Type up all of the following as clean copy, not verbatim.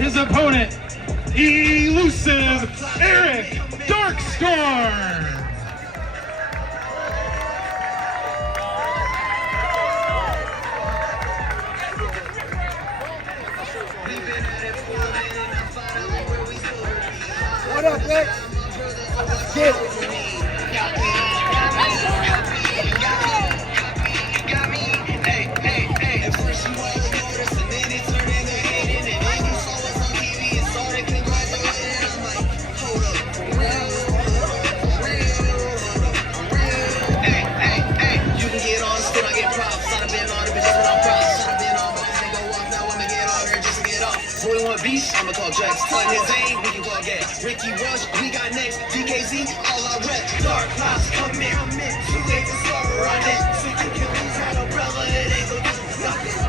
his opponent, Elusive Eric Darkstorm. What up, Lex? Get it. I'ma call Jax, Cutting his aim, we can call gas. Ricky Rush, we got next. DKZ, all I rep. Dark clouds come in. Too late to start running. So you can lose that umbrella, it ain't gonna do nothing.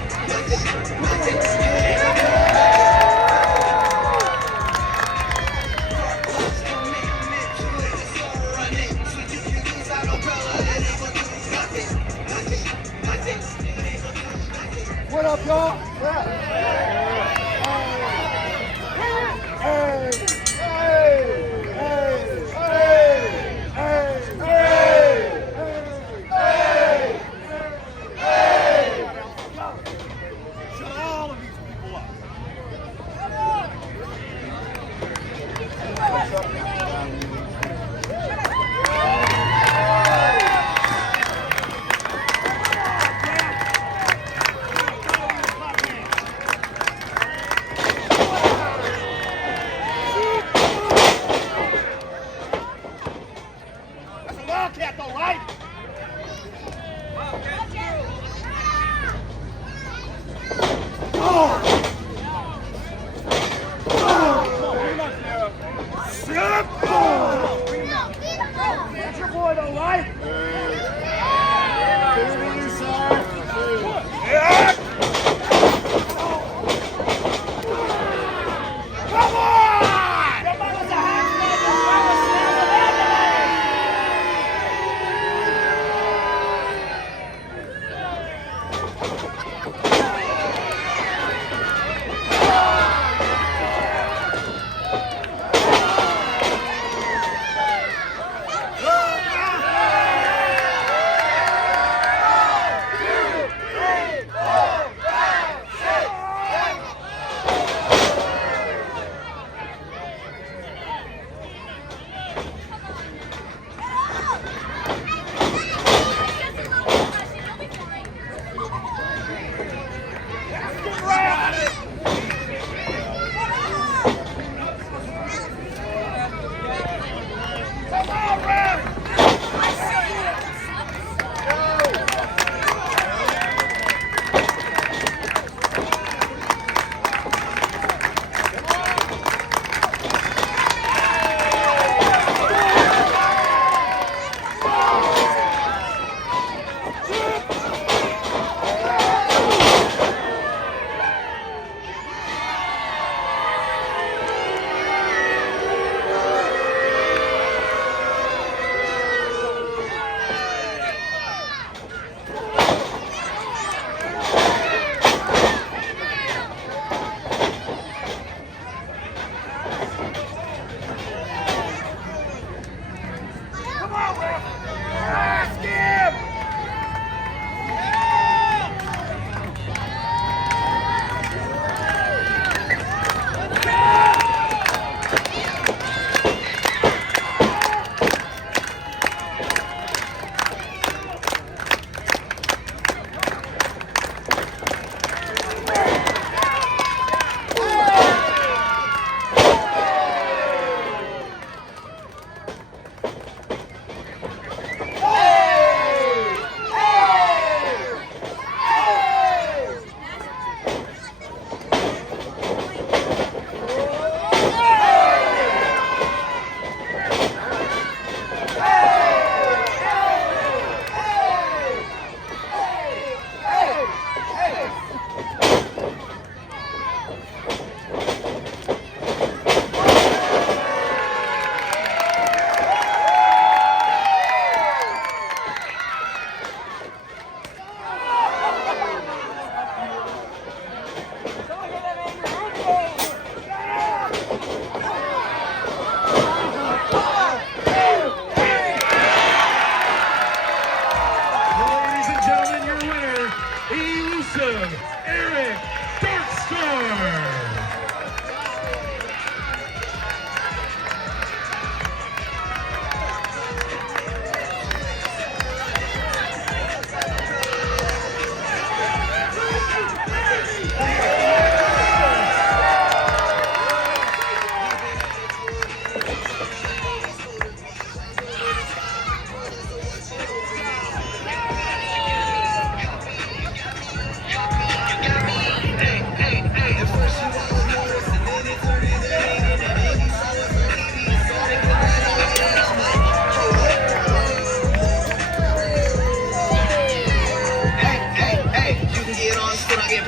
What up, y'all? Yeah.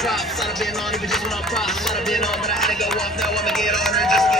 props. I'd have been on, even just when I'm props. I'd have been on, but I had to go off. Now I'ma get on her just